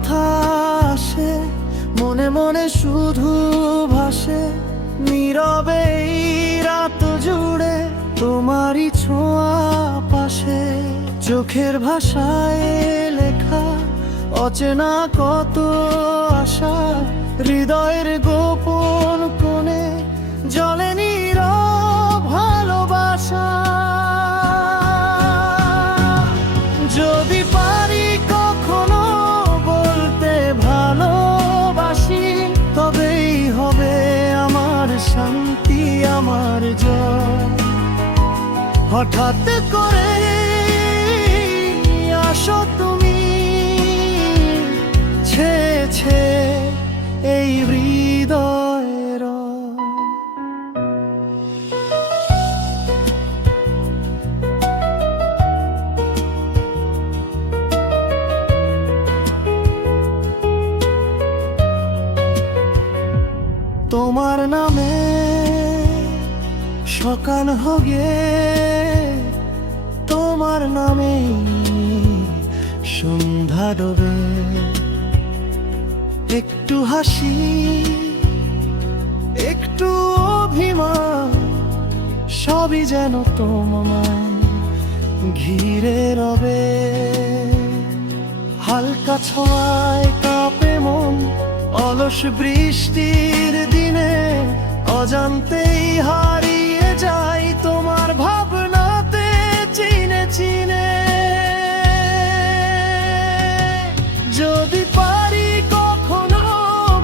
কথা আসে, মনে মনে শুধু ভাসে, নীরবে এই রাত জুড়ে তোমারই ছোঁয়া পাশে। চোখের ভাষায় লেখা অচেনা কত আশা, হৃদয়ের গোপন কোণে জলে নীরব ভালোবাসা। যদি পারি কখনো বলতে ভালোবাসি, তবেই হবে আমার শান্তি, আমার জয়। হঠাৎ করে আসো তুমি, ছেছে এই হৃদয়ের। তোমার নামে সকাল হবে, তোমার নামে সন্ধ্যা ডোবে। একটু হাসি, একটু অভিমান, সবই যেন তোমায় ঘিরে রবে। হালকা ছোঁয়ায় কাঁপে মন, অলস বৃষ্টির দিনে অজান্তেই হারিয়ে যাই তোমার ভাবনাতে চিনে চিনে। যদি পারি কখনো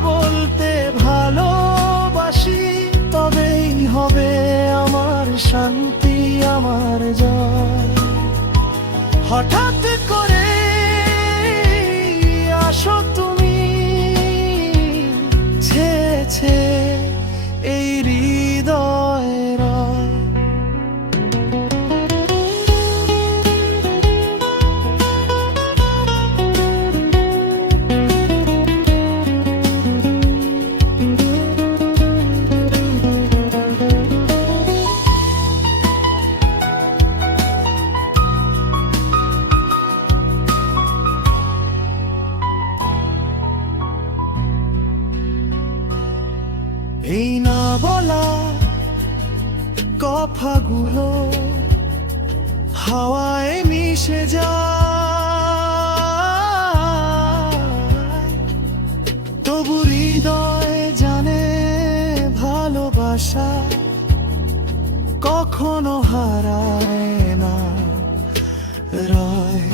বলতে ভালোবাসি, তবেই হবে আমার শান্তি, আমার জয়। হঠাৎ করে আসো তুমি, ছেছে এই হৃদয়ের। এই না বলা কথাগুলো হাওয়ায় মিশে যায়, তবু হৃদয় জানে ভালোবাসা কখনো হারায় না, রয়।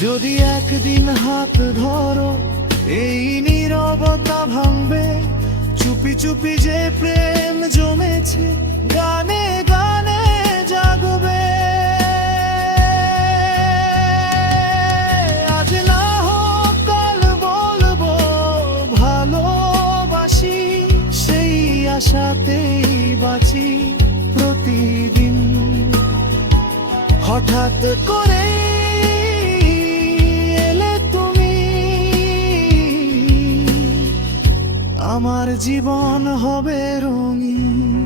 যদি একদিন হাত ধরো, এই নীরবতা ভাঙবে। চুপি চুপি যে প্রেম জমেছে, গানে গানে জাগবে। আজ না হোক কাল বলবো ভালোবাসি, সেই আশাতেই বাঁচি প্রতিদিন। হঠাৎ করে আমার জীবন হবে রঙিন।